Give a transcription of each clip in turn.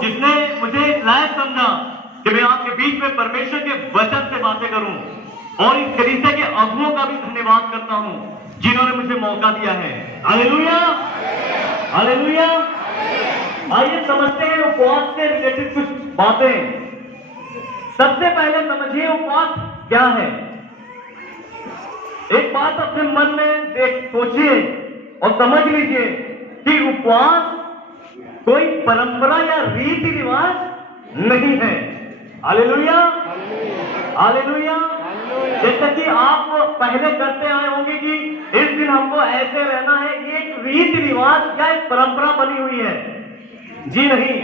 जिसने मुझे लायक समझा कि मैं आपके बीच में परमेश्वर के वचन से बातें करूं, और इस कलीसिया के अगुओं का भी धन्यवाद करता हूं जिन्होंने मुझे मौका दिया है। Hallelujah, hallelujah. आइए समझते हैं उपवास से रिलेटेड कुछ बातें। सबसे पहले समझिए उपवास क्या है। एक बात अपने मन में सोचिए और समझ लीजिए कि उपवास कोई परंपरा या रीति रिवाज नहीं है। Hallelujah, hallelujah. जैसे कि आप पहले करते आए होंगे कि इस दिन हमको ऐसे रहना है, ये एक रीति रिवाज या एक परंपरा बनी हुई है। जी नहीं,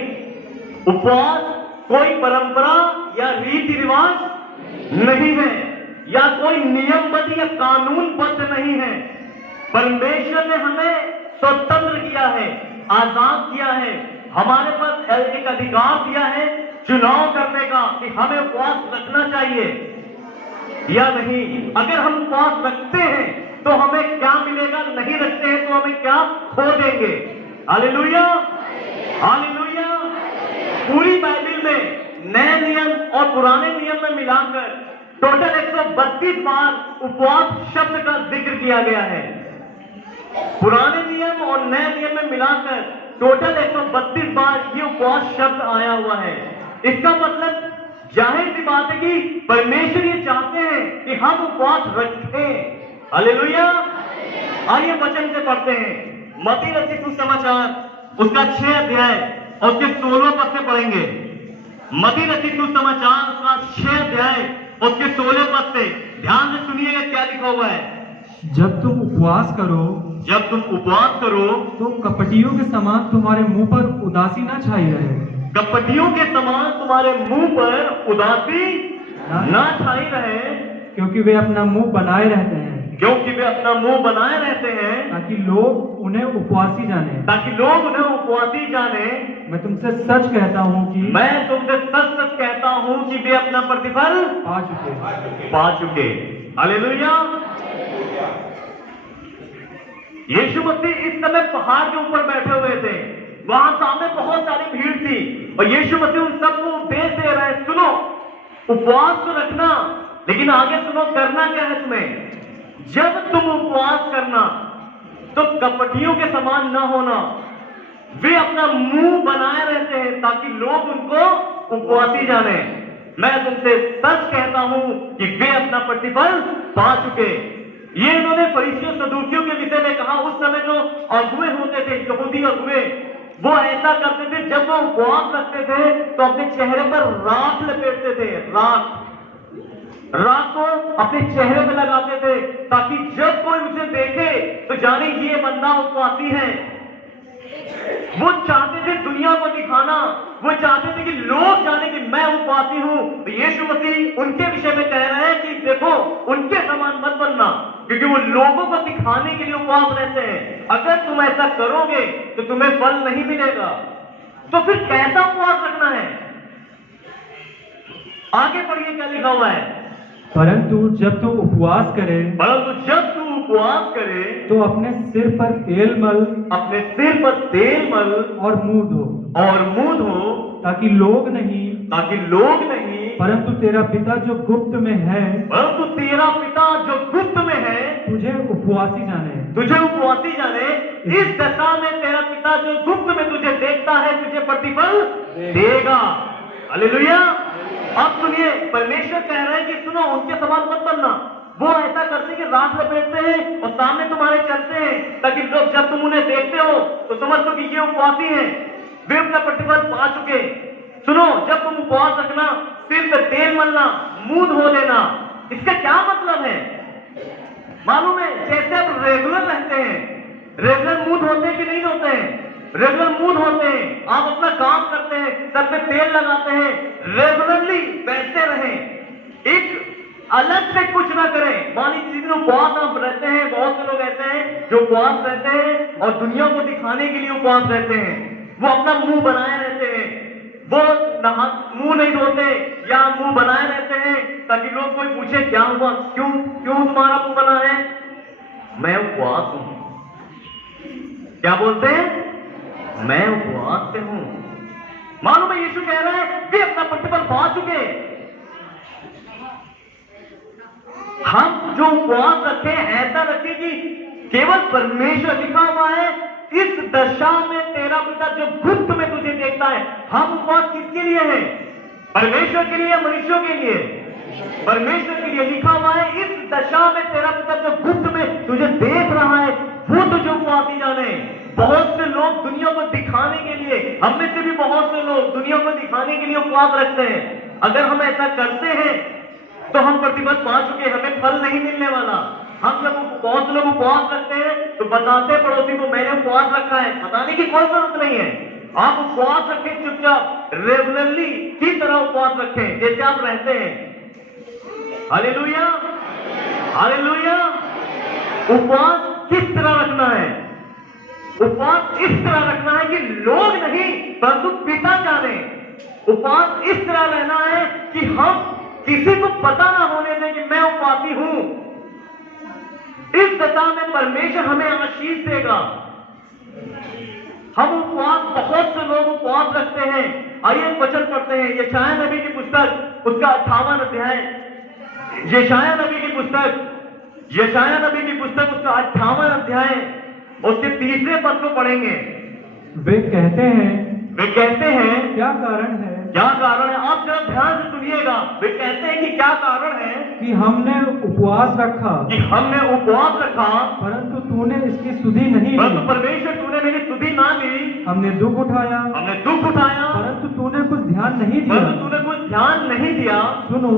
उपवास कोई परंपरा या रीति रिवाज नहीं है, या कोई नियमबद्ध या कानूनबद्ध नहीं है। परमेश्वर ने हमें स्वतंत्र किया है, आजाद किया है, हमारे पास एक अधिकार दिया है चुनाव करने का कि हमें उपवास रखना चाहिए या नहीं। अगर हम उपवास रखते हैं तो हमें क्या मिलेगा, नहीं रखते हैं तो हमें क्या खो देंगे। Hallelujah, hallelujah. पूरी बाइबल में नए नियम और पुराने नियम में मिलाकर टोटल 132 बार उपवास शब्द का जिक्र किया गया है। पुराने नियम और नए नियम में मिलाकर टोटल 132 बार ये उपवास शब्द आया हुआ है। इसका मतलब जाहिर सी बात है कि परमेश्वर ये चाहते हैं कि हम उपवास रखें। हालेलुया। आइए वचन से पढ़ते हैं। मत्ती रचित सुसमाचार उसका 6 अध्याय और उसके 16 पद से पढ़ेंगे। मत्ती रचित सुसमाचार उसका 6 अध्याय और उसके 16 पद से ध्यान से सुनिएगा क्या लिखा हुआ है। जब तुम उपवास करो, जब तुम उपवास करो तो कपटियों के समान तुम्हारे मुंह पर उदासी ना छाई रहे। कपटियों के समान तुम्हारे मुंह पर उदासी ना छाई रहे, क्योंकि वे अपना मुंह बनाए रहते हैं, क्योंकि वे अपना मुंह बनाए रहते हैं, ताकि लोग उन्हें उपवासी जाने। ताकि लोग उन्हें उपवासी जाने। मैं तुमसे सच कहता हूँ कि मैं तुमसे सच सच कहता हूँ कि वे अपना प्रतिफल पा चुके। हालेलुया। यीशु मसीह इस समय पहाड़ के ऊपर बैठे हुए थे, वहां सामने बहुत सारी भीड़ थी और यीशु मसीह उन सबको उपदेश दे रहे हैं, सुनो उपवास तो रखना, लेकिन आगे सुनो करना क्या है तुम्हें। जब तुम उपवास करना तो कपटियों के समान न होना। वे अपना मुंह बनाए रहते हैं ताकि लोग उनको उपवासी जाने। मैं तुमसे सच कहता हूं कि वे अपना प्रतिफल पा चुके। ये इन्होंने फरीसियों सदूकियों के विषय में कहा। उस समय जो अगुए होते थे, यहूदी अगुए, वो ऐसा करते थे, जब वो उपवास रखते थे तो अपने चेहरे पर राख लपेटते थे। राख को अपने चेहरे पे लगाते थे ताकि जब कोई उसे देखे तो जाने ये बंदा उपवासी है। वो चाहते थे दुनिया को दिखाना, वो चाहते थे कि लोग जाने कि मैं उपवासी हूं। तो यीशु मसीह उनके विषय में कह रहे हैं कि देखो उनके समान मत बनना, क्योंकि वो लोगों को दिखाने के लिए उपवास रहते हैं। अगर तुम ऐसा करोगे तो तुम्हें फल नहीं मिलेगा। तो फिर कैसा उपवास रखना है? आगे पढ़िए क्या लिखा हुआ है। परंतु जब तू उपवास करे, परंतु जब तू उपवास करे तो अपने सिर पर तेल मल, अपने सिर पर तेल मल और मुंह धो, ताकि लोग नहीं परंतु तेरा पिता जो गुप्त में है, परंतु तेरा पिता जो गुप्त में है तुझे उपवासी जाने। इस दशा में तेरा पिता जो गुप्त में तुझे देखता है तुझे प्रतिफल देगा। हालेलुया। अब सुनिए, परमेश्वर कह रहे हैं कि सुनो उनके समान मत बनना। वो ऐसा करते कि राख लपेटते हैं और सामने तुम्हारे चलते हैं ताकि लोग जब तुम उन्हें देखते हो तो समझ लो कि ये उपवासी हैं, वे अपना प्रतिफल पा चुके। सुनो, जब तुम उपवास रखना, सिर पे तेल मलना, मुंह धो लेना, इसका क्या मतलब है मालूम है? जैसे आप रेगुलर रहते हैं, रेगुलर मुंह धोते हैं कि नहीं धोते हैं? रेगुलर मुंह धोते हैं, आप अपना काम करते हैं, सर पे तेल लगाते हैं, रेगुलरली वैसे रहें, एक अलग से कुछ ना करें। मान लीजिए जिस दिन उपवास आप रहते हैं, बहुत से लोग ऐसे हैं जो उपवास रहते हैं और दुनिया को दिखाने के लिए उपवास रहते हैं। वो अपना मुंह बनाए रहते हैं, वो मुंह नहीं धोते या मुंह बनाए रहते हैं ताकि लोग कोई पूछे क्या हुआ, क्यों तुम्हारा मुंह बना है? मैं उपवास हूं। क्या बोलते हैं? मैं उपवास से हूं। मालूम में यीशु कह रहा है वे अपना प्रतिफल पा चुके। हम जो उपवास रखें ऐसा रखें कि केवल परमेश्वर, लिखा हुआ है इस दशा में तेरा पिता जो गुप्त में तुझे देखता है। हम उपवास किसके लिए हैं? परमेश्वर के लिए, मनुष्यों के लिए? परमेश्वर के लिए। लिखा हुआ है इस दशा में तेरा पिता जो गुप्त में तुझे देख रहा है वो तुझे उपवासी जाने। बहुत से लोग दुनिया को दिखाने के लिए, हम में से भी बहुत से लोग दुनिया को दिखाने के लिए उपवास रखते हैं। अगर हम ऐसा करते हैं तो हम प्रतिफल पा चुके, हमें फल नहीं मिलने वाला। हम जब बहुत लोग उपवास रखते हैं तो बताते पड़ोसी को मैंने उपवास रखा है, बताने की कोई जरूरत नहीं है। आप उपवास रखें चुपचाप, रेगुलरली की तरह उपवास रखें जैसे आप रहते हैं। Hallelujah, hallelujah. उपवास किस तरह रखना है? उपवास इस तरह रखना है कि लोग नहीं परंतु पिता जाने। उपवास इस तरह रहना है कि हम किसी को पता ना होने दें कि मैं उपवासी हूं। इस दशा में परमेश्वर हमें आशीष देगा। हम उपवास, बहुत से लोग उपवास रखते हैं। आइए वचन पढ़ते हैं यशायाह नबी की पुस्तक, उसका 58 अध्याय। यशायाह नबी की पुस्तक, यशायाह नबी की पुस्तक उसका 58 अध्याय, उसके 3 पद को पढ़ेंगे। वे कहते हैं क्या कारण है क्या कारण है? आप जरा ध्यान से सुनिएगा। वे कहते हैं कि क्या कारण है कि हमने उपवास रखा कि हमने उपवास रखा परंतु तूने इसकी सुधि नहीं परंतु ली। परमेश्वर तूने मेरी सुधि ना ली। हमने दुख उठाया परंतु तूने कुछ ध्यान नहीं दिया। परंतु तूने कुछ ध्यान नहीं दिया। सुनो,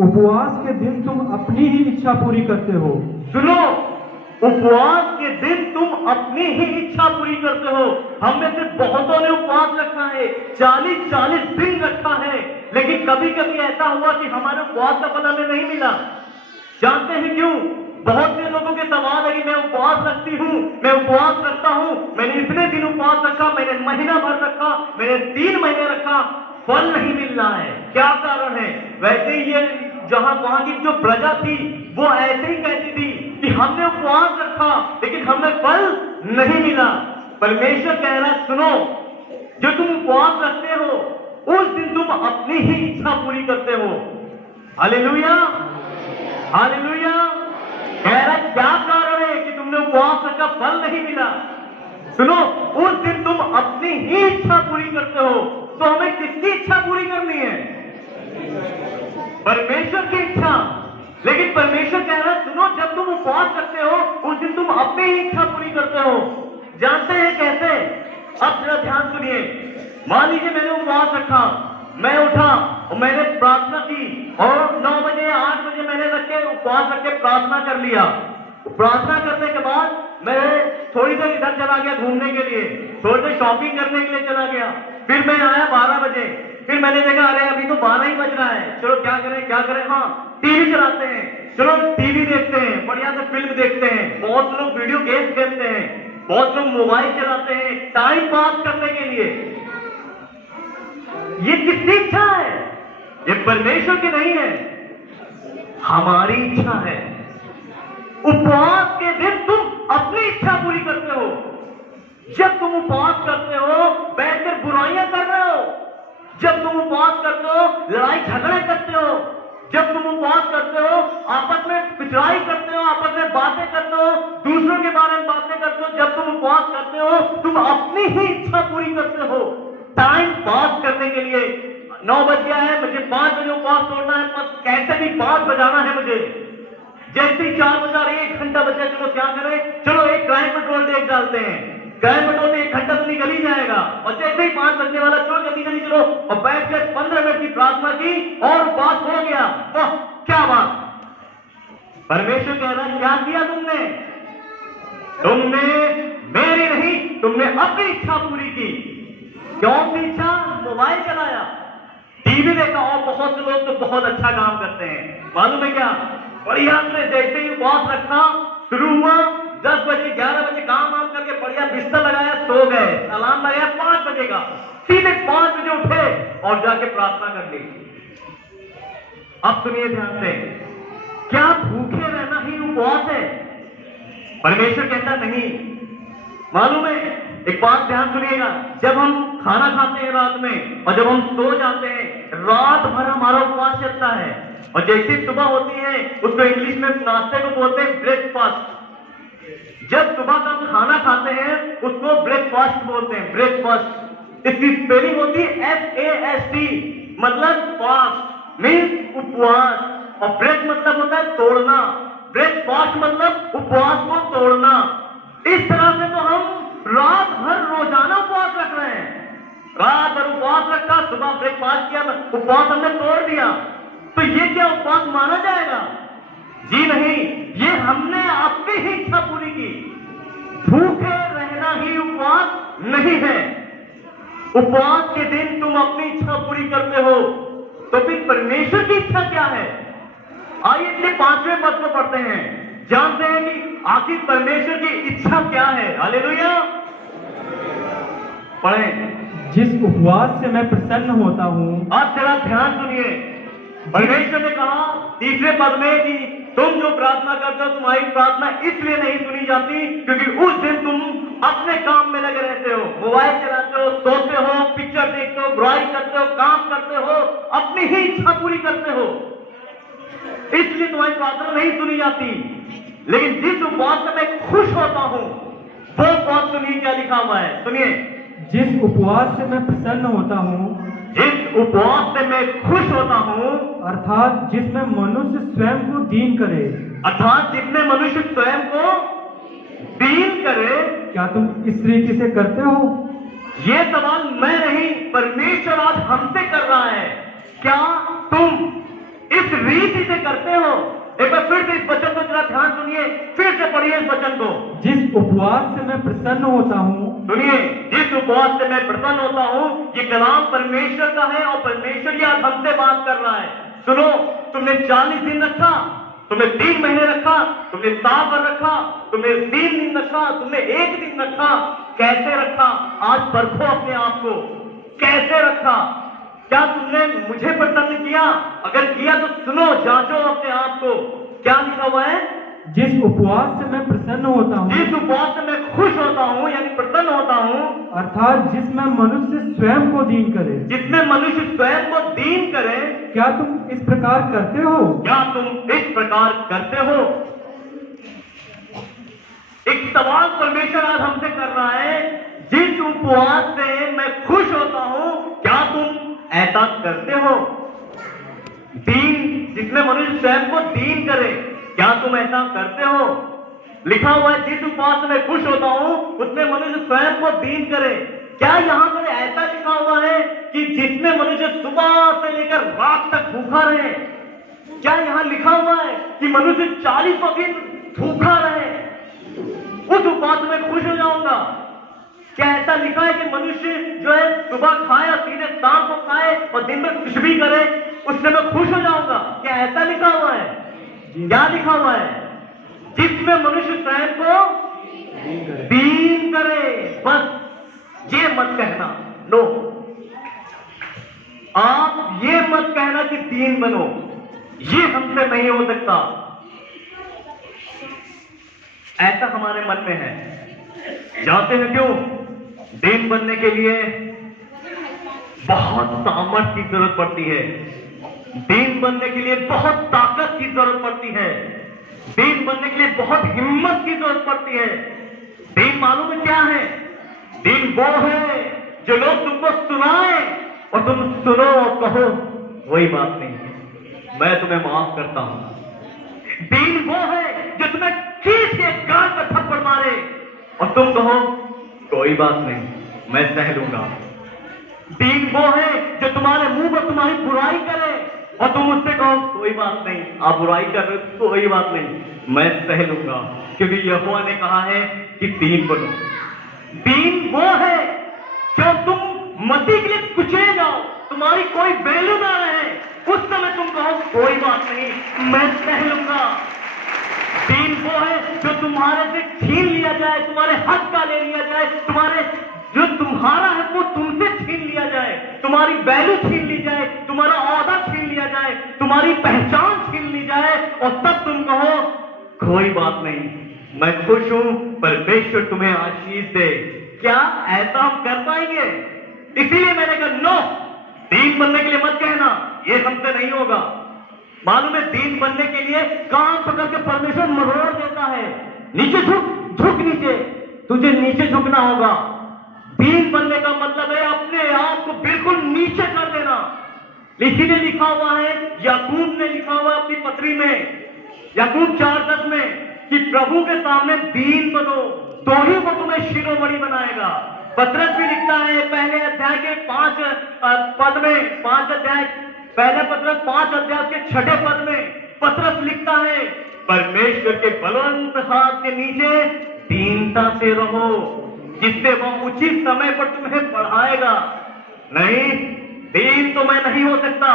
उपवास के दिन तुम अपनी ही इच्छा पूरी करते हो। सुनो, उपवास के दिन तुम अपनी ही इच्छा पूरी करते हो। हम में से बहुतों ने उपवास रखा है, 40-40 दिन रखा है, लेकिन कभी कभी ऐसा हुआ कि हमारे उपवास का फल हमें नहीं मिला। जानते हैं क्यों? बहुत से लोगों के सवाल है कि मैं उपवास रखती हूँ, मैं उपवास रखता हूँ, मैंने इतने दिन उपवास रखा, मैंने महीना भर रखा, मैंने 3 महीने रखा, फल नहीं मिल रहा है। क्या कारण है? वैसे ही ये वहां की जो प्रजा थी वो ऐसे ही कहती थी कि हमने उपवास रखा लेकिन हमें फल नहीं मिला। परमेश्वर कह रहा है सुनो, जो तुम उपवास रखते हो उस दिन तुम अपनी ही इच्छा पूरी करते हो। Hallelujah, hallelujah. कह रहा है क्या कारण है कि तुमने उपवास रखा, फल नहीं मिला? सुनो, उस दिन तुम अपनी ही इच्छा पूरी करते हो। तो हमें किसकी इच्छा पूरी करनी है? परमेश्वर की इच्छा। लेकिन परमेश्वर कह रहा है सुनो, जब तुम उपवास करते हो उस दिन तुम अपनी ही इच्छा पूरी करते हो। जानते हैं कैसे? अब जरा ध्यान सुनिए। मान लीजिए मैंने उपवास रखा, मैं उठा और मैंने प्रार्थना की और 9 बजे 8 बजे मैंने रख के उपवास रख के प्रार्थना कर लिया। प्रार्थना करने के बाद मैं थोड़ी देर इधर चला गया घूमने के लिए, थोड़ी देर शॉपिंग करने के लिए चला गया, फिर मैं आया 12 बजे, फिर मैंने देखा अरे अभी तो 12 ही बज रहा है, चलो क्या करें, हाँ टीवी चलाते हैं, चलो टीवी देखते हैं, बढ़िया से फिल्म देखते हैं। बहुत लोग वीडियो गेम खेलते हैं, बहुत लोग मोबाइल चलाते हैं टाइम पास करने के लिए। ये किसकी इच्छा है? ये परमेश्वर की नहीं है, हमारी इच्छा है। उपवास के दिन तुम अपनी इच्छा पूरी करते हो। जब तुम उपवास करते हो बैठकर बुराइयां कर रहे हो, जब तुम उपवास करते हो लड़ाई झगड़े करते हो, जब तुम उपवास करते हो आपस में पिछड़ाई करते हो, आपस में बातें करते हो, दूसरों के बारे में बातें करते हो, जब तुम उपवास करते हो तुम अपनी ही इच्छा पूरी करते हो टाइम पास करने के लिए। 9 बज गया है, मुझे 5 बजे उपवास तोड़ना है, बस कैसे भी 5 बजाना है मुझे। जैसे ही 4 बजा, 1 घंटा बचा, चलो क्या करें, चलो एक क्राइम पेट्रोल देख डालते हैं, क्राइम पेट्रोल में 1 घंटा तो निकल ही जाएगा। और जैसे ही 5 बजने वाला, चलो जल्दी चलो, और बैठ कर 15 मिनट की प्रार्थना की और उपवास हो गया। ओह क्या बात! परमेश्वर कह रहा है क्या किया तुमने? तुमने मेरी नहीं, तुमने अपनी इच्छा पूरी की। कौन सी इच्छा? मोबाइल चलाया, टीवी देखा। और बहुत से लोग तो बहुत अच्छा काम करते हैं, मालूम है क्या? बढ़िया से जैसे ही उपवास रखना शुरू हुआ, 10 बजे 11 बजे काम वाम करके बढ़िया बिस्तर लगाया, सो गए, अलार्म लगाया 5 बजे का, सीधे 5 बजे उठे और जाके प्रार्थना कर ली। अब सुनिए ध्यान से, क्या भूखे रहना ही उपवास है? परमेश्वर कहता नहीं। मालूम है एक बात ध्यान सुनिएगा, जब हम खाना खाते हैं रात में और जब हम सो जाते हैं, रात भर हमारा उपवास चलता है, और जैसी सुबह होती है उसको इंग्लिश में नाश्ते को बोलते हैं ब्रेकफास्ट। जब सुबह का हम खाना खाते हैं उसको ब्रेकफास्ट बोलते हैं, ब्रेकफास्ट। इसकी स्पेलिंग होती है FAST, मतलब फास्ट मीन्स उपवास, और ब्रेक मतलब होता है तोड़ना। ब्रेकफास्ट मतलब उपवास को तोड़ना। इस तरह से तो हम रात भर रोजाना उपवास रख रहे हैं, रात भर उपवास रखा, सुबह ब्रेकफास्ट किया, उपवास हमने तोड़ दिया, तो ये क्या उपवास माना जाएगा? जी नहीं, ये हमने अपनी ही इच्छा पूरी की। भूखे रहना ही उपवास नहीं है। उपवास के दिन तुम अपनी इच्छा पूरी करते हो, तो फिर परमेश्वर की इच्छा क्या है? आइए इसके 5वें पद को पढ़ते हैं, जानते हैं कि आखिर परमेश्वर की इच्छा क्या है। हालेलुया, पढ़ें। जिस उपवास से मैं प्रसन्न होता हूँ। आप जरा ध्यान सुनिए, परमेश्वर ने कहा 3वें पद में कि तुम जो प्रार्थना करते हो, तुम्हारी प्रार्थना इसलिए नहीं सुनी जाती क्योंकि उस दिन तुम अपने काम में लगे रहते हो, मोबाइल चलाते हो, सोते हो, पिक्चर देखते हो, बुराई करते हो, काम करते हो, अपनी ही इच्छा पूरी करते हो, इसलिए तुम्हारी प्रार्थना नहीं सुनी जाती। लेकिन जिस उपवास से मैं खुश होता हूं, वो उपवास सुनिए क्या लिखा हुआ है, सुनिए। जिस उपवास से मैं प्रसन्न होता हूँ, जिस उपवास से मैं खुश होता हूं, अर्थात जिसमें मनुष्य स्वयं को दीन करे। अर्थात जिसमें मनुष्य स्वयं को दीन करे। क्या तुम इस रीति से करते हो? ये सवाल मैं नहीं, परमेश्वर आज हमसे कर रहा है। क्या तुम इस रीति से करते हो? एक बार फिर से इस वचन को जरा ध्यान सुनिए, फिर से पढ़िए इस वचन को। जिस उपवास से मैं प्रसन्न होता हूँ। सुनिए, जिस उपवास से मैं प्रसन्न होता हूँ, ये कलाम परमेश्वर का है और परमेश्वर ही आज हमसे बात कर रहा है। सुनो, तुमने 40 दिन रखा, तुमने 3 महीने रखा, तुमने 7 बार रखा, तुमने 3 दिन रखा, तुमने 1 दिन रखा, कैसे रखा? आज परखो अपने आप को, कैसे रखा? क्या तुमने मुझे प्रसन्न किया? अगर किया तो सुनो, जांचो अपने आप को। क्या लिखा हुआ है? जिस उपवास से मैं प्रसन्न होता हूँ। जिस उपवास से मैं खुश होता हूँ, यानी प्रसन्न होता हूँ, अर्थात जिसमें मनुष्य स्वयं को दीन करे। जिसमें मनुष्य स्वयं को दीन करे। क्या तुम इस प्रकार करते हो? क्या तुम इस प्रकार करते हो? एक सवाल परमेश्वर आज हमसे कर रहा है, जिस उपवास से मैं खुश होता हूँ, क्या तुम ऐसा करते हो? दीन, जिसमें मनुष्य स्वयं को दीन करे, क्या तुम ऐसा करते हो? लिखा हुआ है, जिस उपवास से मैं खुश होता हूं उसमें मनुष्य स्वयं को दीन करे। क्या यहां पर ऐसा लिखा हुआ है कि जिसमें मनुष्य सुबह से लेकर रात तक भूखा रहे? क्या यहां लिखा हुआ है कि मनुष्य 40 दिन भूखा रहे? उस उपवास में खुश हो जाऊंगा? क्या ऐसा लिखा है कि मनुष्य जो है सुबह खाए और सीधे शाम को खाए और दिन में कुछ भी करे, उससे मैं खुश हो जाऊंगा? क्या ऐसा लिखा हुआ है? क्या लिखा हुआ है? जिसमें मनुष्य स्वयं को दीन करे। बस ये मत कहना, नो, आप ये मत कहना कि दीन बनो, ये हमसे नहीं हो सकता। ऐसा हमारे मन में है। जानते हैं क्यों? दीन बनने के लिए बहुत सामर्थ्य की जरूरत पड़ती है, दीन बनने के लिए बहुत ताकत की जरूरत पड़ती है, दीन बनने के लिए बहुत हिम्मत की जरूरत पड़ती है। दीन मालूम है क्या है? दीन वो है जो लोग तुमको सुनाए और तुम सुनो और कहो कोई बात नहीं, मैं तुम्हें माफ करता हूं। दीन वो है जो तुम्हें खींच के गाल पर थप्पड़ मारे और तुम कहो कोई बात नहीं, मैं सह लूंगा। दीन वो है जो तुम्हारे मुंह पर तुम्हारी बुराई करे और तुम उससे कहो कोई बात नहीं, आप बुराई कर रहे हो, कोई बात नहीं, मैं सह लूंगा, क्योंकि यहोवा ने कहा है कि दीन बनो। दीन वो है जो तुम मसीह के लिए कुचले जाओ, तुम्हारी कोई वैल्यू ना रहे, उस समय तुम कहो कोई बात नहीं, मैं सह लूंगा। दीन वो है जो तुम्हारे से छीन लिया जाए, तुम्हारे हक का ले लिया जाए, तुम्हारे जो तुम्हारा है वो तुमसे छीन लिया जाए, तुम्हारी वैल्यू छीन ली जाए, तुम्हारा औहदा छीन लिया जाए, तुम्हारी पहचान छीन ली जाए, और तब तुम कहो कोई बात नहीं, मैं खुश हूं, परमेश्वर तुम्हें आशीष दे। क्या ऐसा हम कर पाएंगे? इसीलिए मैंने कहा नो, दीन बनने के लिए मत कहना, ये हमसे नहीं होगा। मालूम है दीन बनने के लिए काम पकड़ के परमेश्वर मरोड़ देता है। नीचे झुक, झुक नीचे, तुझे नीचे झुकना होगा। दीन बनने का मतलब है अपने आप को बिल्कुल नीचे कर देना। इसीलिए लिखा हुआ है, याकूब ने लिखा हुआ अपनी पत्री में, याकूब 4:10 में, कि प्रभु के सामने दीन बनो तो ही वो तुम्हें शिरोमणि बनाएगा। पत्रस भी लिखता है पहले अध्याय के 5 पद में, 5 अध्याय, पहले पत्रस 5 अध्याय के 6 पद में पत्रस लिखता है, परमेश्वर के बलवंत हाथ के नीचे दीनता से रहो, जिससे वह उचित समय पर तुम्हें बढ़ाएगा। नहीं, दीन तो मैं नहीं हो सकता।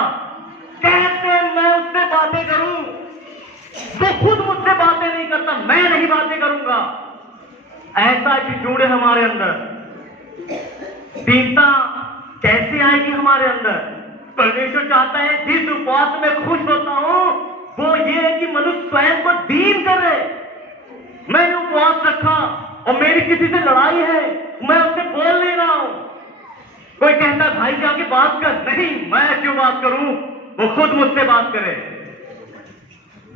कैसे मैं उससे बातें करूं? वो खुद मुझसे बातें नहीं करता, मैं नहीं बातें करूंगा। ऐसा एटीट्यूड है हमारे अंदर। दीनता कैसे आएगी हमारे अंदर? परमेश्वर चाहता है जिस उपवास में खुश होता हूं वो ये है कि मनुष्य स्वयं को दीन करे। मैंने उपवास रखा और मेरी किसी से लड़ाई है, मैं उससे बोल नहीं रहा हूं। कोई कहता है भाई जाके बात कर, नहीं, मैं क्यों बात करूं, वो खुद मुझसे बात करे।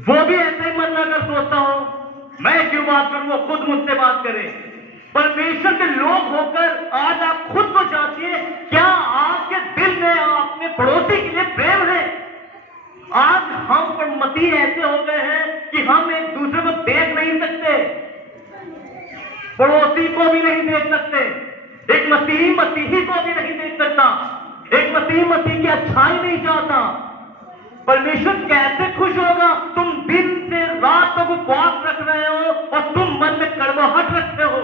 वो भी ऐसे ही मन अगर सोचता हो, मैं क्यों बात करूं, वो खुद मुझसे बात करे। परमेश्वर के लोग होकर आज आप खुद को जांचिए, क्या आपके दिल में अपने पड़ोसी के लिए प्रेम है? आज हम मसीह ऐसे हो गए हैं कि हम एक दूसरे को देख नहीं सकते, पड़ोसी को भी नहीं देख सकते, एक मसीही मसीही को भी नहीं देख सकता, एक मसीही मसीह की अच्छाई नहीं चाहता। परमेश्वर कैसे खुश होगा? तुम दिन से रात तक उपवास रख रहे हो और तुम मन में कड़वाहट रखते हो,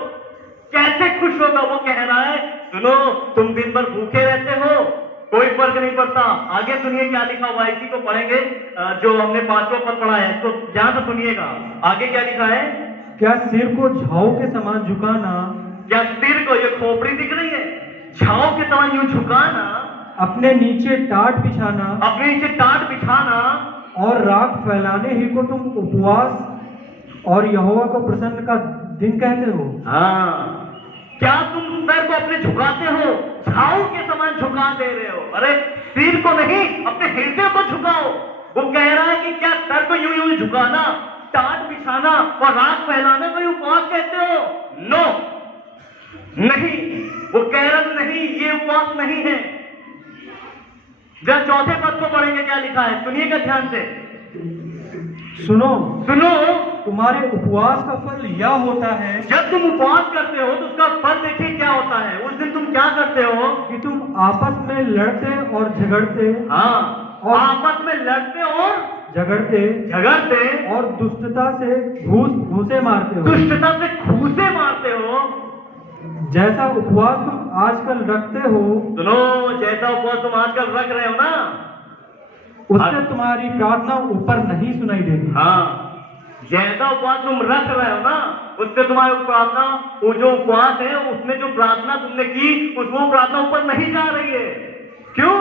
कैसे खुश होगा? वो कह रहा है, सुनो, तुम दिन भर भूखे रहते हो, कोई फर्क नहीं पड़ता। आगे सुनिए क्या लिखा हुआ है, इसी को पढ़ेंगे जो हमने 5वां पद पढ़ा है, तो ध्यान से सुनिएगा। आगे क्या लिखा है? क्या सिर को झाऊ के समान झुकाना, क्या सिर को, ये खोपड़ी दिख रही है, झाऊ के समान यूं झुकाना, अपने नीचे टाट बिछाना, अपने नीचे टाट बिछाना और राख फैलाने ही को तुम उपवास और यहोवा को प्रसन्न का दिन कहते हो? हाँ, क्या तुम सर को अपने झुकाते हो, झाऊ के समान झुका दे रहे हो? अरे सिर को नहीं, अपने हृदय को झुकाओ। वो कह रहा है कि क्या सर को यूं यूं झुकाना, टाट बिछाना और राख फैलाने को ही उपवास कहते हो? नो, नहीं, वो कह रहा नहीं, ये उपवास नहीं है। जब 4 पद को पढ़ेंगे क्या लिखा है, सुनिएगा ध्यान से। सुनो, सुनो, तुम्हारे उपवास का फल यह होता है, जब तुम उपवास करते हो तो उसका फल देखिए क्या होता है। उस दिन तुम क्या करते हो कि तुम आपस में लड़ते और झगड़ते, हाँ, और आपस में लड़ते और झगड़ते और दुष्टता से घूंसे मारते हो। दुष्टता से घूंसे मारते हो। जैसा उपवास तुम आजकल रखते हो, सुनो, जैसा उपवास तुम आजकल रख रहे हो ना, उससे तुम्हारी प्रार्थना ऊपर नहीं सुनाई देगी। हाँ, जैसा उपवास तुम रख रहे हो ना, उससे तुम्हारी प्रार्थना, वो जो उपवास है उसमें जो प्रार्थना तुमने की, वो प्रार्थना ऊपर नहीं जा रही है। क्यों?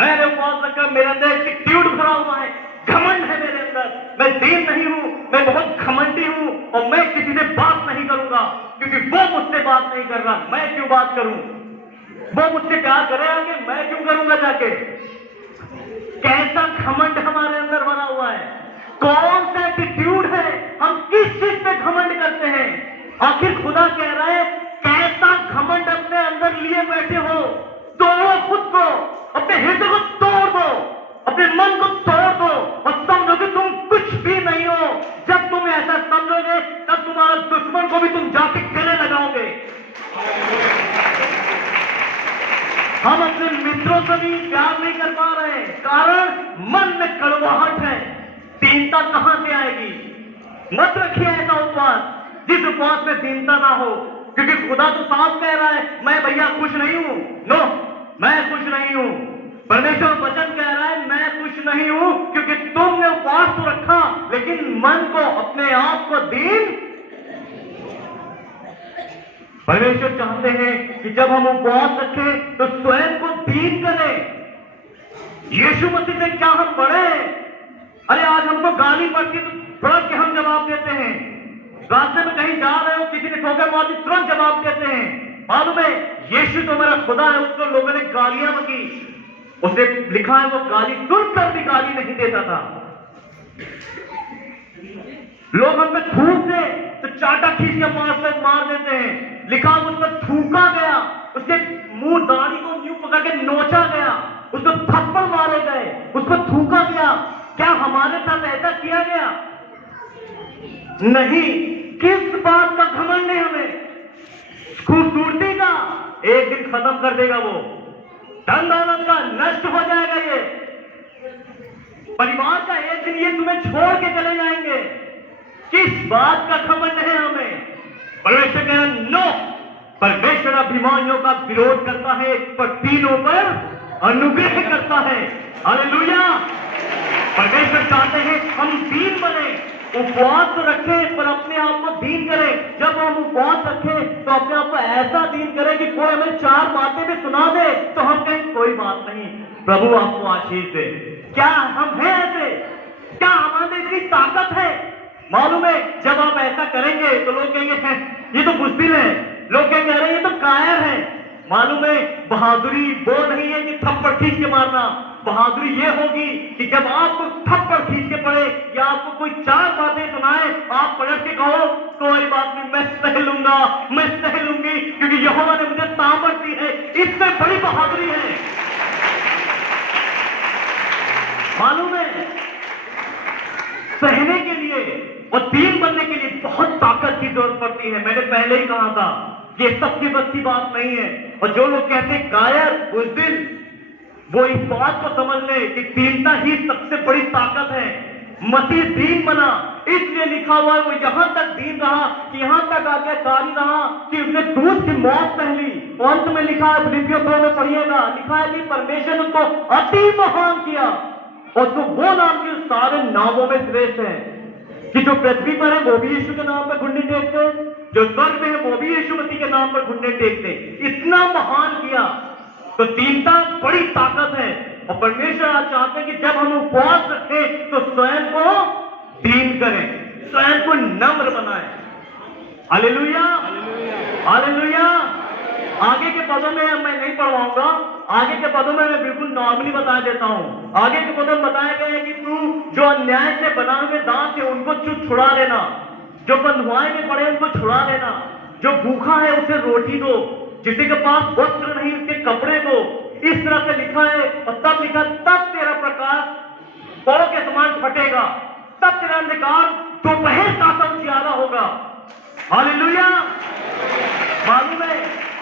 मैंने उपवास रखा, मेरे अंदर एटीट्यूड भरा हुआ है, घमंड है मेरे अंदर, मैं दीन नहीं हूं, मैं बहुत घमंडी हूं और मैं किसी से बात नहीं करूंगा क्योंकि वो मुझसे बात नहीं कर रहा, मैं क्यों बात करूं? वो मुझसे प्यार करे आगे, मैं क्यों करूंगा जाके? कैसा घमंड हमारे अंदर भरा हुआ है, कौन सा एटीट्यूड है, हम किस चीज पे घमंड करते हैं? आखिर खुदा कह रहा है, कैसा घमंड अपने अंदर लिए बैठे हो, तोड़ो खुद को, अपने हृदय को तोड़ दो, अपने मन को तोड़ दो और समझो कि तुम कुछ भी नहीं हो। जब तुम ऐसा समझोगे तब तुम्हारा दुश्मन को भी तुम जाके गले लगाओगे। हम अपने मित्रों से भी प्यार नहीं कर पा रहे, कारण मन में कड़वाहट है। दीनता कहां से आएगी? मत रखिए ऐसा उपवास जिस उपवास में दीनता ना हो, क्योंकि खुदा तो साफ कह रहा है, मैं भैया खुश नहीं हूं। नो, मैं खुश नहीं हूं। परमेश्वर वचन कह रहा है, मैं खुश नहीं हूं क्योंकि तुमने उपवास तो रखा लेकिन मन को, अपने आप को दीन। परमेश्वर चाहते हैं कि जब हम उपवास रखें तो स्वयं को दीन करें। यीशु मसीह से क्या हम बड़े? अरे आज हमको गाली पड़ती तो तुरंत के हम जवाब देते हैं, रास्ते में कहीं जा रहे हो, किसी ने ठोकर मार दी, तुरंत जवाब देते हैं। मालूम है, यीशु तो मेरा खुदा है, उसको लोगों ने गालियां बकी। उसने लिखा है वो गाली सुनकर भी गाली नहीं देता था। लोग हम पे थूक दे तो चाटा खींच के मार देते हैं। लिखा उस पर थूका गया, उसके मुंह दाढ़ी को यूं पकड़ के नोचा गया, उसको थप्पड़ मारे गए, उसको थूका गया। क्या हमारे साथ ऐसा किया गया? नहीं। किस बात का घमंड है हमें? खूबसूरती का एक दिन खत्म कर देगा वो, धन दौलत का नष्ट हो जाएगा ये, परिवार का एक दिन ये तुम्हें छोड़ के चले जाएंगे। किस बात का घमंड है हमें? परमेश्वर कह नो, परमेश्वर अभिमानियों का विरोध करता है पर तीनों पर अनुग्रह करता है। हालेलुया। परमेश्वर चाहते हैं हम दीन बने, उपवास तो रखें पर अपने आप को दीन करें। जब हम उपवास रखें तो अपने आप को ऐसा दीन करें कि कोई हमें चार बातें भी सुना दे तो हम कहें कोई बात नहीं, प्रभु आपको आशीष दे। क्या हम हैं ऐसे? क्या हमारे इतनी ताकत है? मालूम है, जब आप ऐसा करेंगे तो लोग कहेंगे ये तो बुज़दिल है, लोग कहेंगे अरे ये तो कायर है। मालूम है, बहादुरी वो नहीं है कि थप्पड़ खींच के मारना। बहादुरी ये होगी कि जब आपको थप्पड़ खींच के पड़े या आपको कोई चार बातें सुनाए, आप पलट के कहो कोई बात नहीं, मैं सह लूंगा, मैं सह लूंगी, क्योंकि यहोवा ने मुझे ताकत दी है। इससे बड़ी बहादुरी है। मालूम है, सहने के लिए और दीन बनने के लिए बहुत ताकत की जरूरत पड़ती है। मैंने पहले ही कहा था, ये सबकी बस की बात नहीं है। और जो लोग कहते हैं कायर, बुज़दिल, वो इस बात को समझ ले कि दीनता ही सबसे बड़ी ताकत है। मसीह दीन बना, इसलिए लिखा हुआ है वो यहां तक दीन रहा कि यहां तक आज्ञाकारी रहा कि उसने क्रूस की मौत पहली। अंत में लिखा है, फिलिपियों 2 में पढ़िएगा, लिखा है कि परमेश्वर ने उसको अति महान किया और उसको वो नाम के सारे नामों में श्रेष्ठ है कि जो पृथ्वी पर है वो भी यीशु के नाम पर घुटने टेकते हैं, जो स्वर्ग में है वो भी यीशु मसीह के नाम पर घुटने टेकते हैं। इतना महान किया। तो दीनता बड़ी ताकत है। और परमेश्वर आज चाहते हैं कि जब हम उपवास रखें तो स्वयं को दीन करें, स्वयं को नम्र बनाएं। Hallelujah, hallelujah. आगे के पदों में मैं नहीं पढ़वाऊंगा, आगे के पदों में मैं बिल्कुल नॉर्मली बता देता हूं। आगे के पदों में बताया गया है कि तू जो अन्याय से बनाए हुए दांत है उनको छुड़ा लेना, जो बंधुआई में पड़े उनको छुड़ा लेना, जो भूखा है उसे रोटी दो, जिसके के पास वस्त्र नहीं उसके कपड़े दो। इस तरह से लिखा है। और तब लिखा, तब तेरा प्रकाश पौ के समान फटेगा, तब तेरा अंधकार दोपहर का सा उजियारा होगा। हालेलुया। मालूम है,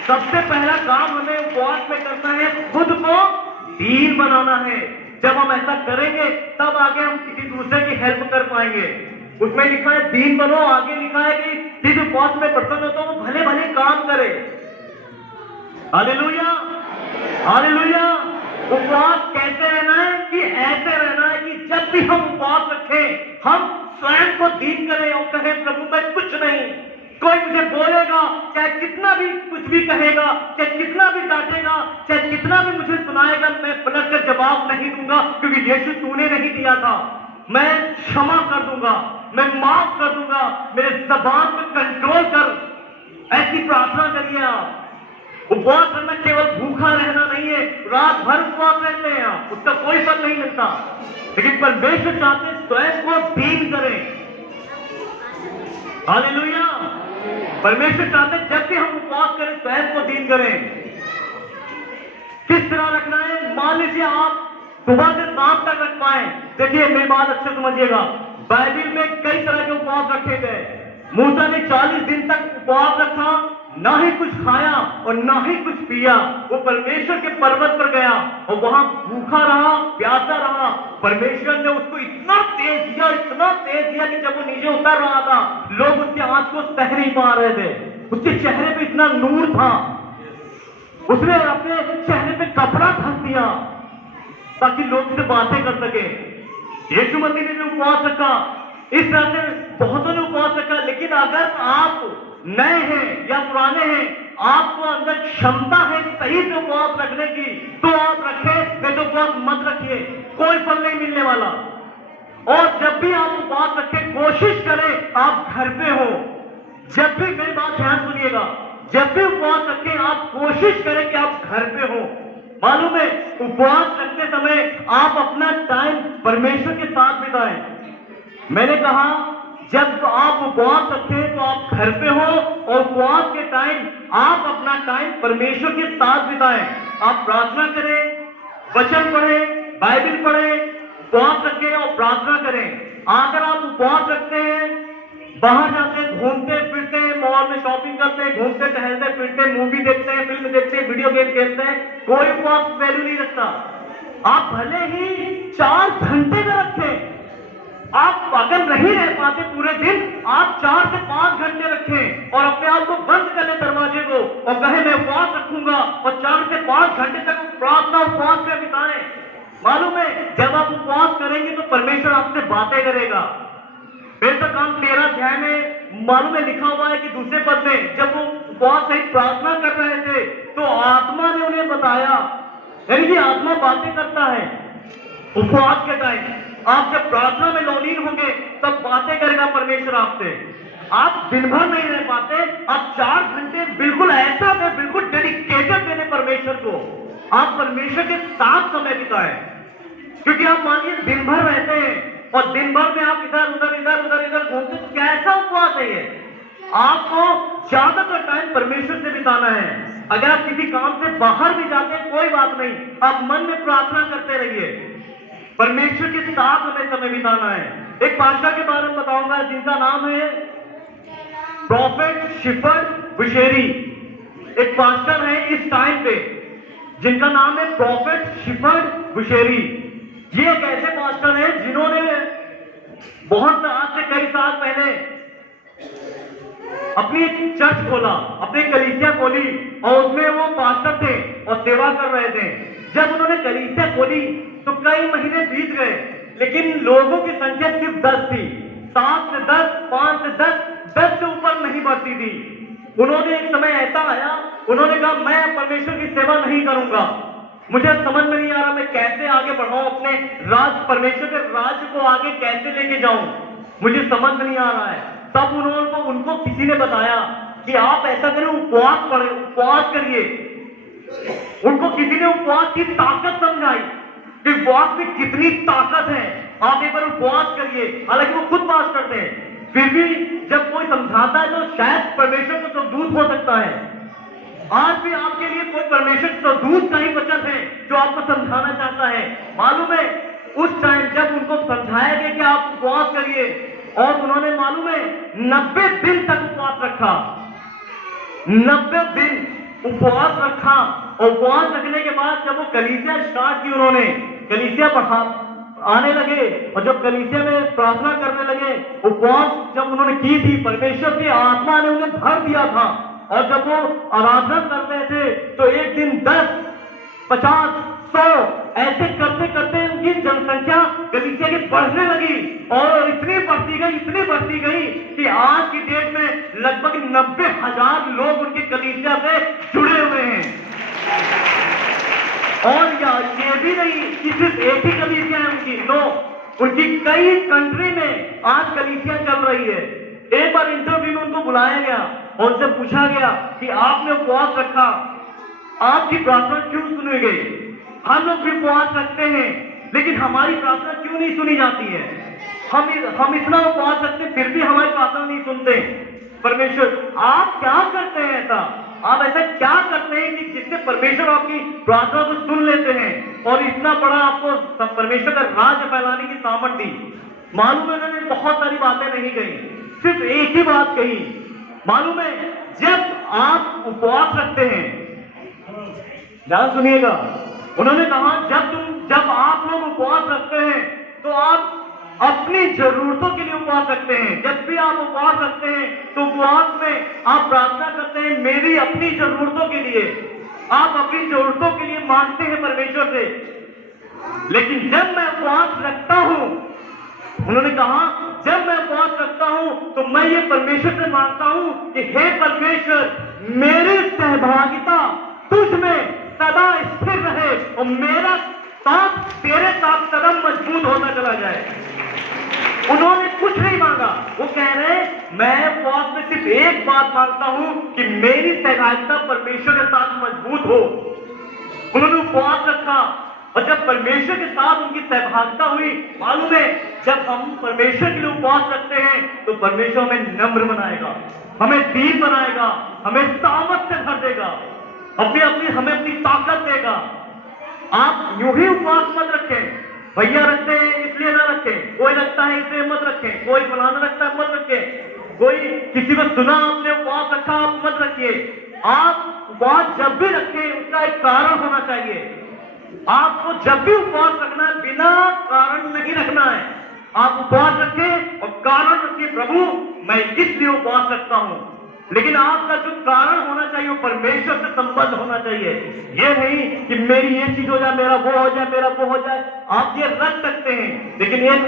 सबसे पहला काम हमें उपवास में करना है, खुद को दीन बनाना है। जब हम ऐसा करेंगे तब आगे हम किसी दूसरे की हेल्प कर पाएंगे। उसमें लिखा है दीन बनो, आगे लिखा है कि जिस उपवास में प्रसन्न हो तो वो भले भले काम करे। Hallelujah, hallelujah. उपवास कैसे रहना है? कि ऐसे रहना है कि जब भी हम उपवास रखें हम स्वयं को दीन करें और कहें प्रभु मैं कुछ नहीं, कोई मुझे बोलेगा चाहे कितना भी कुछ भी कहेगा, चाहे कितना भी डांटेगा, चाहे कितना भी मुझे सुनाएगा, मैं पलट कर जवाब नहीं दूंगा, क्योंकि यीशु तूने नहीं दिया था। मैं क्षमा कर दूंगा, मैं माफ कर दूंगा, मेरे जबान पर कंट्रोल कर। ऐसी प्रार्थना करिए आप। उपवास करना केवल भूखा रहना नहीं है, रात भर उपवास रहते हैं आप, उसका कोई फल नहीं मिलता। लेकिन परमेश्वर चाहते स्वयं को दीन करें। हालेलुया। परमेश्वर चाहते जब भी हम उपवास करें स्वयं को दीन करें। किस तरह रखना है? मान लीजिए आप सुबह से शाम तक रख पाए। देखिए मेरी बात अच्छे समझिएगा, बाइबल में कई तरह के उपवास रखे गए। मूसा ने 40 दिन तक उपवास रखा, ना ही कुछ खाया और ना ही कुछ पिया। वो परमेश्वर के पर्वत पर गया और वहां भूखा रहा, प्यासा रहा। परमेश्वर ने उसको इतना तेज दिया, इतना तेज दिया कि जब वो नीचे उतर रहा था लोग उसके आंख को सह नहीं पा रहे थे। उसके चेहरे पे इतना नूर था, उसने अपने चेहरे पे कपड़ा ढक दिया ताकि लोग उससे बातें कर सके। यीशु मसीह ने भी उपवास रखा, इस तरह से बहुतों ने उपवास रखा। लेकिन अगर आप नए हैं या पुराने हैं, आपको अंदर क्षमता है सही से उपवास रखने की तो आप रखें, नहीं तो उपवास मत रखिए, कोई फल नहीं मिलने वाला। और जब भी आप उपवास रखें कोशिश करें आप घर पे हो। जब भी, मेरी बात ध्यान सुनिएगा, जब भी उपवास रखें आप कोशिश करें कि आप घर पे हो। मालूम है, उपवास रखते समय आप अपना टाइम परमेश्वर के साथ बिताएं। मैंने कहा जब आप उपवास रखें तो आप घर पे हो और उपवास के टाइम आप अपना टाइम परमेश्वर के साथ बिताएं। आप प्रार्थना करें, वचन पढ़ें, बाइबल पढ़ें, उपवास रखें और प्रार्थना करें। अगर आप उपवास रखते हैं, बाहर जाते हैं, घूमते फिरते हैं, मॉल में शॉपिंग करते हैं, घूमते टहलते फिरते हैं, मूवी देखते हैं, फिल्म देखते हैं, वीडियो गेम खेलते हैं, कोई उपवास वैल्यू नहीं रखता। आप भले ही 4 घंटे का रखें, आप अगर नहीं रह पाते पूरे दिन, आप 4 से 5 घंटे रखें और अपने आप को बंद कर ले दरवाजे को और कहें मैं उपवास रखूंगा और 4 से 5 घंटे तक प्रार्थना उपवास में बिताएं। मालूम है, जब आप उपवास करेंगे तो परमेश्वर आपसे बातें करेगा। बेहतर काम 13 अध्याय में मालूम है लिखा हुआ है कि दूसरे पद में जब वो उपवास सहित प्रार्थना कर रहे थे तो आत्मा ने उन्हें बताया, यानी कि आत्मा बातें करता है उपवास के टाइम। आप जब प्रार्थना में लौलीन होंगे तब बातें करेगा परमेश्वर आपसे। आप दिन भर नहीं रह पाते, आप 4 घंटे बिल्कुल ऐसा दे, बिल्कुल डेडिकेटेड देने परमेश्वर को। आप परमेश्वर के साथ समय बिताएं, क्योंकि आप मानिए दिन भर रहते हैं और दिन भर में आप इधर उधर घूमते, तो कैसा उपवास है ये? आपको ज्यादातर टाइम परमेश्वर से बिताना है। अगर आप किसी काम से बाहर भी जाते हैं कोई बात नहीं, आप मन में प्रार्थना करते रहिए, परमेश्वर के साथ हमें समय बिताना है। एक पास्टर के बारे में बताऊंगा जिनका नाम है प्रॉफेट शिफर्ड बुशेरी। एक पास्टर है इस टाइम पे जिनका नाम है प्रॉफेट शिफर्ड बुशेरी। ये एक ऐसे पास्टर हैं जिन्होंने बहुत आज से कई साल पहले अपनी एक चर्च खोला, अपनी कलीसिया खोली और उसमें वो पास्टर थे और सेवा कर रहे थे। जब उन्होंने कलीसिया खोली तो कई महीने बीत गए, लेकिन लोगों की संख्या सिर्फ 10 थी। 7 से 10, 5 से 10 से ऊपर नहीं बढ़ती थी। उन्होंने एक समय ऐसा आया, उन्होंने कहा मैं परमेश्वर की सेवा नहीं करूंगा, मुझे समझ में नहीं आ रहा मैं कैसे आगे बढ़ाऊं, अपने राज परमेश्वर के राज्य को आगे कैसे लेके जाऊं, मुझे समझ में नहीं आ रहा है। तब उनको किसी ने बताया कि आप ऐसा करें, उपवास पढ़े, उपवास करिए। उनको किसी ने उपवास की ताकत समझाई कि उपवास में कितनी ताकत है, आप एक बार उपवास करिए। हालांकि वो खुद पास करते हैं, फिर भी जब कोई समझाता है तो शायद परमेश्वर को दूत हो सकता है। आज भी आपके लिए कोई परमेश्वर स्वदूत का ही वचन है जो आपको समझाना चाहता है। मालूम है उस टाइम जब उनको समझाया गया कि आप उपवास करिए और उन्होंने मालूम है 90 दिन तक उपवास रखा, 90 दिन उपवास रखा। और उपवास रखने के बाद जब वो कलीसिया स्टार्ट की, उन्होंने कलीसिया बढ़ा आने लगे और जब कलीसिया में प्रार्थना करने लगे, उपवास जब उन्होंने की थी, परमेश्वर की आत्मा ने उन्हें भर दिया था। और जब वो आराधना करते थे तो एक दिन 10, 50, 100 ऐसे करते करते उनकी जनसंख्या कलीसिया की बढ़ने लगी और इतनी बढ़ती गई कि आज की डेट में लगभग 90,000 लोग उनकी कलीसिया से जुड़े हुए हैं। और ये भी नहीं कि सिर्फ एक ही कलीसिया है उनकी, नो, उनकी कई कंट्री में आज कलीसिया चल रही है। एक बार इंटरव्यू में उनको बुलाया गया और उनसे पूछा गया कि आपने उपवास रखा, आपकी प्रार्थना क्यों सुनी गई? हम लोग भी उपवास रखते हैं लेकिन हमारी प्रार्थना क्यों नहीं सुनी जाती है? हम इतना उपवास रखते हैं फिर भी हमारी प्रार्थना नहीं सुनते। परमेश्वर आप क्या करते हैं ऐसा? आप ऐसा क्या करते हैं कि जिससे परमेश्वर आपकी प्रार्थना को सुन लेते हैं और इतना बड़ा आपको परमेश्वर का राज्य फैलाने की सामर्थ्य दी? मालूम है उन्होंने बहुत सारी बातें नहीं कही, सिर्फ एक ही बात कही। मालूम है जब आप उपवास रखते हैं, ध्यान सुनिएगा, उन्होंने कहा जब आप लोग उपवास रखते हैं तो आप अपनी जरूरतों के लिए उपवास रखते हैं। जब भी आप उपवास रखते हैं तो उपवास में आप प्रार्थना करते हैं मेरी अपनी जरूरतों के लिए, आप अपनी जरूरतों के लिए मांगते हैं परमेश्वर से। लेकिन जब मैं उपवास रखता हूं, उन्होंने कहा जब मैं उपवास रखता हूं तो मैं ये परमेश्वर से मांगता हूं कि हे परमेश्वर मेरी सहभागिता तुझ में सदा स्थिर रहे और मेरा साथ तेरे साथ सदा मजबूत होता चला जाए। उन्होंने कुछ नहीं मांगा, वो कह रहे मैं उपवास में सिर्फ एक बात मांगता हूं कि मेरी सहभागिता परमेश्वर के साथ मजबूत हो। उन्होंने उपवास रखा और जब परमेश्वर के साथ उनकी सहभागिता हुई, मालूम है जब हम परमेश्वर के लिए उपवास रखते हैं तो परमेश्वर हमें नम्र बनाएगा, हमें दीन बनाएगा, हमें सामर्थ्य भर देगा, हमें अपनी ताकत देगा। आप यूं ही उपवास मत रखें, भैया रखते हैं इसलिए ना रखें, कोई रखता है इसलिए मत रखें, कोई फलाना रखता है मत रखें, कोई किसी को सुना आपने उपवास रखा आप मत रखिए। आप उपवास जब भी रखें उसका एक कारण होना चाहिए। आपको जब भी उपवास रखना है बिना कारण नहीं रखना है। आप उपवास रखें और कारण रखिए, प्रभु मैं इसलिए उपवास रखता हूं, लेकिन आपका जो कारण होना चाहिए वो परमेश्वर से संबंध होना चाहिए। ये नहीं कि मेरी ये चीज हो जाए, मेरा वो हो जाए, मेरा वो हो जाए। आप ये रख सकते हैं, लेकिन एक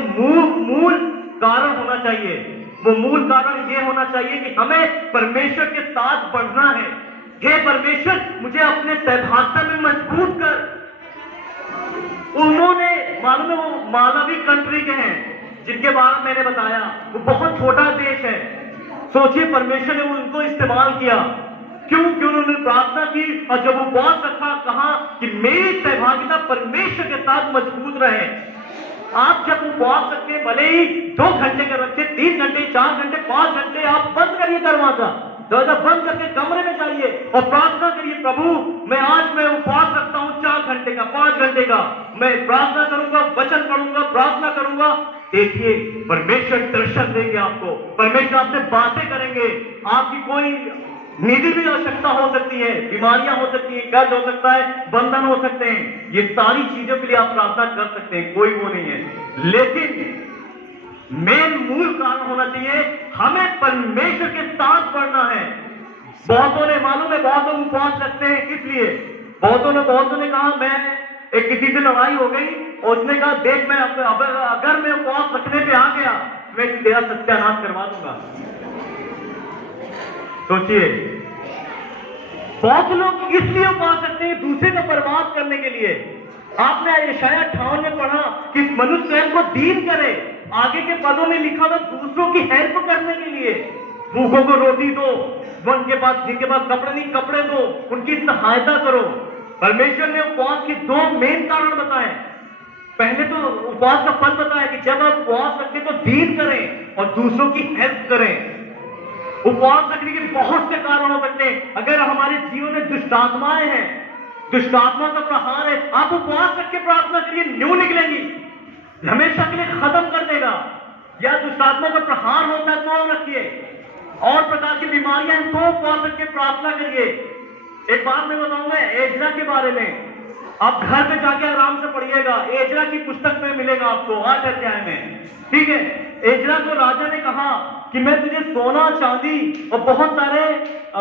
मूल कारण होना चाहिए। वो मूल कारण ये होना चाहिए कि हमें परमेश्वर के साथ बढ़ना है। हे परमेश्वर, मुझे अपने सहभागिता में मजबूत कर। उन्होंने मालूम है वो मालवी कंट्री के हैं जिनके बारे में मैंने बताया, वो बहुत छोटा देश है। सोचिए परमेश्वर ने उनको इस्तेमाल किया, क्यों? उन्होंने प्रार्थना की और जब उपवास रखा, कहा कि मेरी सहभागिता परमेश्वर के साथ मजबूत रहे। आप जब उपवास रखते, भले ही 2 घंटे का रखते, 3 घंटे, 4 घंटे, 5 घंटे, आप बंद करिए दरवाजा, बंद करके कमरे में जाइए और प्रार्थना करिए, प्रभु मैं उपवास रखता हूं 4 घंटे का, 5 घंटे का, मैं प्रार्थना करूंगा, वचन पढ़ूंगा, प्रार्थना करूंगा। देखिए परमेश्वर दर्शन देंगे आपको, परमेश्वर आपसे बातें करेंगे। आपकी कोई निधि भी आवश्यकता हो सकती है, बीमारियां हो सकती है, कर्ज हो सकता है, बंधन हो सकते हैं, ये सारी चीजों के लिए आप प्रार्थना कर सकते हैं, कोई वो नहीं है। लेकिन मूल कारण होना चाहिए, हमें परमेश्वर के साथ बढ़ना है। बहुतों ने मालूम है, बहुत लोग उपवास रखते हैं, किस लिए? बहुतों ने कहा मैं एक किसी से लड़ाई हो गई और उसने कहा देख मैं अगर मैं उपवास रखने पे आ गया मैं तेरा सत्यानाश करवा दूंगा। सोचिए, बहुत लोग इसलिए उपवास रखते हैं दूसरे को बर्बाद करने के लिए। आपने यशायाह 58 में पढ़ा कि मनुष्य स्वयं को दीन करे, आगे के पदों में लिखा हुआ दूसरों की हेल्प करने के लिए। भूखों को रोटी दो, जिनके पास कपड़े नहीं कपड़े दो, उनकी सहायता करो। परमेश्वर ने उपवास के 2 मेन कारण बताए। पहले तो उपवास का फल बताया कि जब आप उपवास रखें तो दीन करें और दूसरों की हेल्प करें। उपवास रखने के बहुत से कारण हो सकते हैं। अगर हमारे जीवन में दुष्ट आत्माएं हैं, दुष्ट आत्मा का प्रहार है, आप उपवास रख के प्रार्थना करिए, न्यू निकलेगी, हमेशा के लिए खत्म कर देगा। या दुष्ट आत्मा का प्रहार होता है तो रखिए, और प्रकार की बीमारियां हैं तो उपवास रख के प्रार्थना करिए। एक बात मैं बताऊंगा एजरा के बारे में, आप घर पे जाके आराम से पढ़िएगा, एजरा की पुस्तक में मिलेगा आपको 8 अध्याय में, ठीक है। एजरा को राजा ने कहा कि मैं तुझे सोना, चांदी और बहुत सारे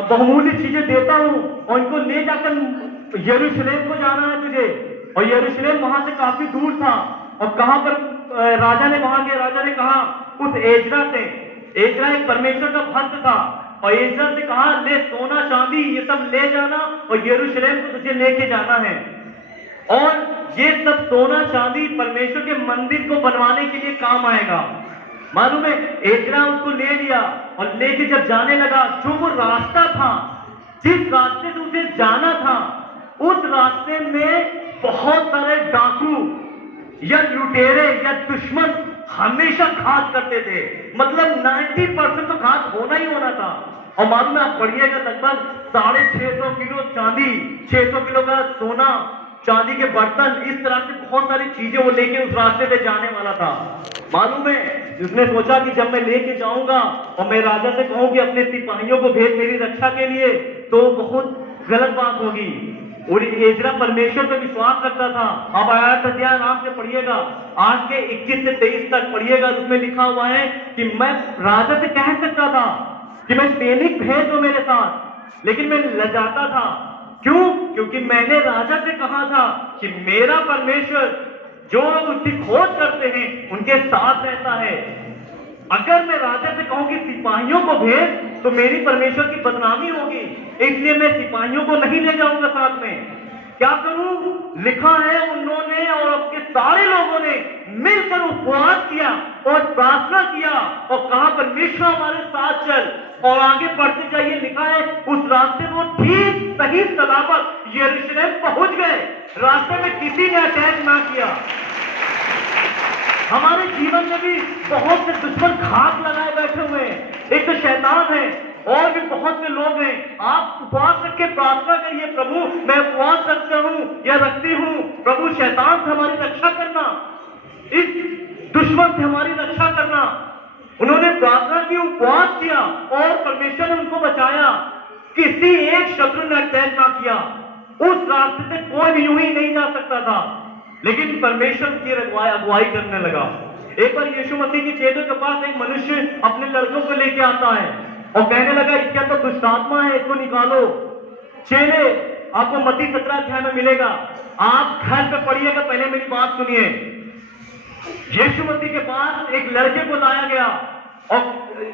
बहुमूल्य चीजें देता हूं और इनको ले जाकर यरूशलेम को जाना है तुझे। और यरूशलेम वहां से काफी दूर था और कहां पर राजा ने कहा उस एजरा से, एजरा एक परमेश्वर का भक्त था, और एजरा से कहा ले सोना चांदी ये सब ले जाना और यरूशलेम को तुझे लेके जाना है। और ये सब सोना चांदी परमेश्वर के मंदिर को बनवाने के लिए काम आएगा। मालूम है एजरा उसको ले लिया और लेके जब जाने लगा, जो वो रास्ता था, जिस रास्ते से उसे जाना था, उस रास्ते में बहुत सारे डाकू या लुटेरे या दुश्मन हमेशा घात करते थे। मतलब 90% तो घात होना ही होना था। और मालूम है आप पढ़िएगा, लगभग 650 किलो चांदी, 600 किलो का सोना, चांदी के बर्तन, इस तरह से बहुत सारी चीजें वो लेके उस रास्ते पे जाने वाला था। मालूम है उसने सोचा कि जब मैं लेके जाऊंगा और मैं राजा से कहूं कि अपने सिपाहियों को भेज मेरी रक्षा के लिए, तो बहुत गलत बात होगी। और एजरा परमेश्वर पर विश्वास रखता था। अब 8 अध्याय आराम से पढ़िएगा, आज के 21 से 23 तक पढ़िएगा, उसमें लिखा हुआ है कि मैं राजा से कह सकता था कि मैं सैनिक भेज दो मेरे साथ, लेकिन मैं लजाता था। क्यों? क्योंकि मैंने राजा से कहा था कि मेरा परमेश्वर जो लोग उसकी खोज करते हैं उनके साथ रहता है। अगर मैं राजा से कहूं कि सिपाहियों को भेज, तो मेरी परमेश्वर की बदनामी होगी, इसलिए मैं सिपाहियों को नहीं ले जाऊंगा साथ में। क्या करूं? लिखा है उन्होंने और उसके सारे लोगों ने मिलकर उपवास किया और प्रार्थना किया और कहा परमेश्वर हमारे साथ चल, और आगे बढ़ते जाइए, लिखा है उस रास्ते में वो ठीक सही सलामत यरूशलेम पहुंच गए। रास्ते में किसी ने अटैक ना किया। हमारे जीवन में भी बहुत से दुश्मन घात लगाए बैठे हुए हैं। एक तो शैतान है और भी बहुत से लोग हैं। आप उपवास रख के प्रार्थना करिए, प्रभु मैं उपवास रखता हूं या रखती हूं, प्रभु शैतान से हमारी रक्षा करना, इस दुश्मन से हमारी रक्षा करना। उन्होंने प्रार्थना की, उपवास किया और परमेश्वर ने उनको बचाया। किसी एक शत्रु ने अटैक ना किया। उस रास्ते से कोई भी यूं ही नहीं जा सकता था, लेकिन परमेश्वर की अगुवाई करने लगा। एक बार यीशु मसीह के चेलों के पास एक मनुष्य अपने लड़कों को लेके आता है और कहने लगा इसके अंदर दुष्ट आत्मा है, इसको निकालो। चेले, आपको मत्ती 17 अध्याय में मिलेगा, आप घर पे पढ़िएगा, पहले मेरी बात सुनिए। यीशु मसीह के पास एक लड़के को लाया गया और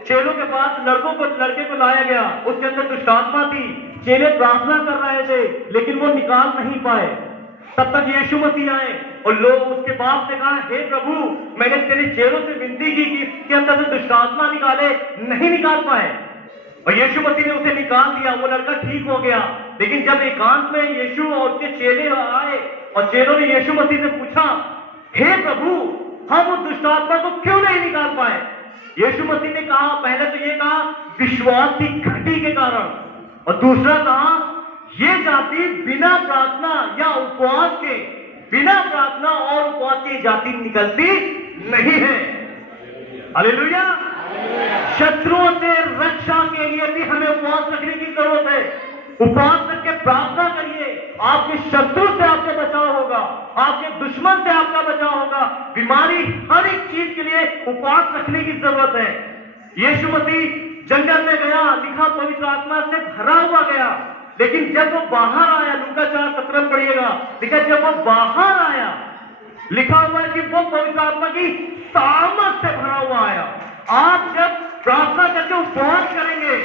चेलों के पास लड़के को लाया गया, उसके अंदर दुष्ट आत्मा थी। चेले प्रार्थना कर रहे थे लेकिन वो निकाल नहीं पाए। तब तक यीशु मसीह आए और लोग उसके बाप से कहा, हे प्रभु, मैंने तेरे चेलों से विनती की कि इसके अंदर से दुष्ट आत्मा निकाले, नहीं निकाल पाए। और यीशु मसीह ने उसे निकाल दिया, वो लड़का ठीक हो गया। लेकिन जब एकांत में यीशु और उसके चेले आए और चेलों ने यीशु मसीह से पूछा, हे प्रभु, हम उस दुष्ट आत्मा को क्यों नहीं निकाल पाए? यीशु मसीह ने कहा, पहले तो ये कहा विश्वास की घटी के कारण, और दूसरा कहा ये जाति बिना प्रार्थना या उपवास के, बिना प्रार्थना और उपवास की जाति निकलती नहीं है। हालेलुया। शत्रुओं से रक्षा के लिए भी हमें उपवास रखने की जरूरत है। उपवास रख के प्रार्थना करिए, आपके शत्रु से आपका बचाव होगा, आपके दुश्मन से आपका बचाव होगा। बीमारी, हर एक चीज के लिए उपवास रखने की जरूरत है। यीशु मसीह जंगल में गया, लिखा पवित्र आत्मा से भरा हुआ गया, लेकिन जब वो बाहर आया, लूका 4:17 पढ़िएगा, लिखा जब वो बाहर आया, लिखा हुआ है कि वो पवित्र आत्मा की सामर्थ से भरा हुआ आया। आप जब प्रार्थना करके उपवास करेंगे,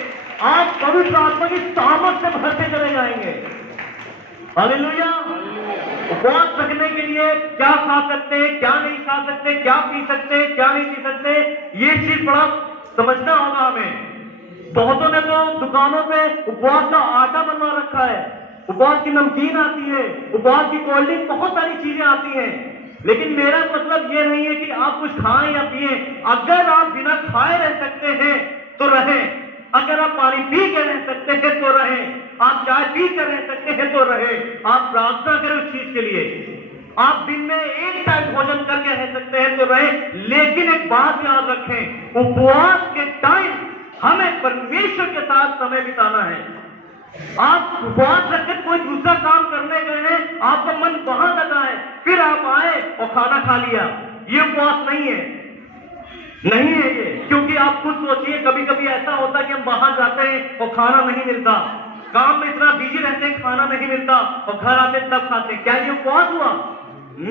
आप पवित्र आत्मा की सामर्थ से भरते चले जाएंगे। हालेलुया। उपवास रखने के लिए क्या खा सकते हैं, क्या नहीं खा सकते, क्या पी सकते हैं, क्या नहीं पी सकते, ये चीज बड़ा समझना होगा हमें। बहुतों ने तो दुकानों पे उपवास का आटा बनवा रखा है, उपवास की नमकीन आती है, उपवास की कोल्ड ड्रिंक, बहुत सारी चीजें आती हैं। लेकिन मेरा मतलब ये नहीं है कि आप कुछ खाएं या पिए। अगर आप बिना खाए रह सकते हैं तो रहें, अगर आप पानी पी के रह सकते हैं तो रहें, आप चाय पी कर रह सकते हैं तो रहें। आप प्रार्थना करें उस चीज के लिए। आप दिन में एक टाइम भोजन करके रह सकते हैं तो रहें, लेकिन एक बात याद रखें, उपवास के टाइम हमें परमेश्वर के साथ समय बिताना है। आप उपवास रखकर कोई दूसरा काम करने गए हैं, आपका मन वहां लगा है, फिर आप आए और खाना खा लिया, ये उपवास नहीं है, नहीं है ये। क्योंकि आप खुद सोचिए, कभी कभी ऐसा होता है कि हम बाहर जाते हैं और खाना नहीं मिलता, काम में इतना बिजी रहते हैं, खाना नहीं मिलता और घर आते तब खाते हैं। क्या ये उपवास हुआ?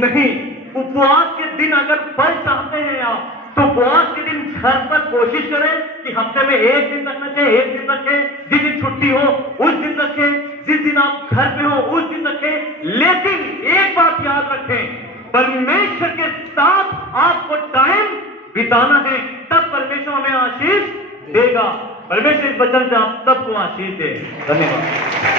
नहीं। उपवास के दिन अगर फल चाहते हैं आप, तो उपवास के दिन घर पर कोशिश करें कि हफ्ते में एक दिन रखना चाहिए, एक दिन रखें, जिस दिन छुट्टी हो उस दिन रखें, जिस दिन आप घर पे हो उस दिन रखें। लेकिन एक बात याद रखें, परमेश्वर के साथ आपको टाइम बिताना है, तब परमेश्वर हमें आशीष देगा। परमेश्वर इस वचन से आप सबको आशीष दे। धन्यवाद।